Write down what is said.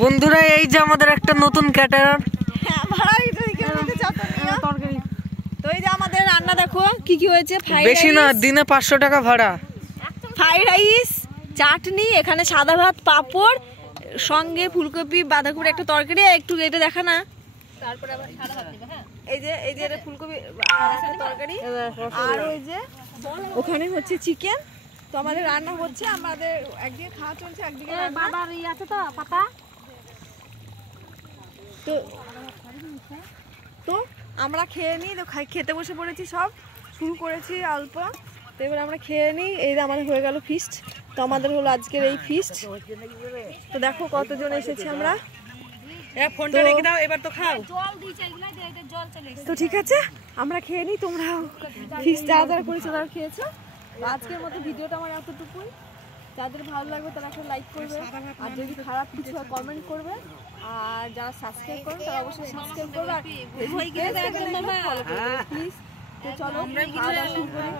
বন্ধুরা এই যে আমাদের একটা নতুন ক্যাটারার। তো এই যে আমাদের রান্না দেখো কি কি হয়েছে। বেশি না, দিনে 500 টাকা ভাড়া। ফ্রাইড রাইস, চাটনি, এখানে সাদা ভাত, পাঁপড়, সঙ্গে ফুলকপি বাঁধাকপির একটা তরকারি। একটু এটা দেখা না, তারপরে আবার সাদা ভাত দিবে। হ্যাঁ, এই যে এটা ফুলকপি তরকারি, আর ওই যে ওখানে হচ্ছে চিকেন। তো আমাদের রান্না হচ্ছে, আমাদের একদিকে খাওয়া চলছে, একদিকে বাবার ই আছে তো পাতা। তো আমরা খেয়ে নিই, তো খেতে বসে পড়েছি, সব শুরু করেছি অল্প। তো এবার আমরা খেয়ে নিই। এই যে আমাদের হয়ে গেল ফিস্ট। তো আমাদের হলো আজকের এই ফিস্ট। তো দেখো কতজন এসেছি আমরা। ফোনটা রেখে দাও, এবার তো খাও। তো ঠিক আছে, আমরা খেয়ে নিই, তোমরাও ফিস্ট যারা যারা করেছো তারা খেয়েছো। আজকের মতো ভিডিওটা আমার এতটুকুই। যাদের ভালো লাগবে তারা একটা লাইক করবে, আর যদি খারাপ কিছু হয় কমেন্ট করবে, আর যারা সাবস্ক্রাইব করবে তারা অবশ্যই সাবস্ক্রাইব করবে। আর প্লিজ তো চলো খাওয়া দাওয়া শুরু করি।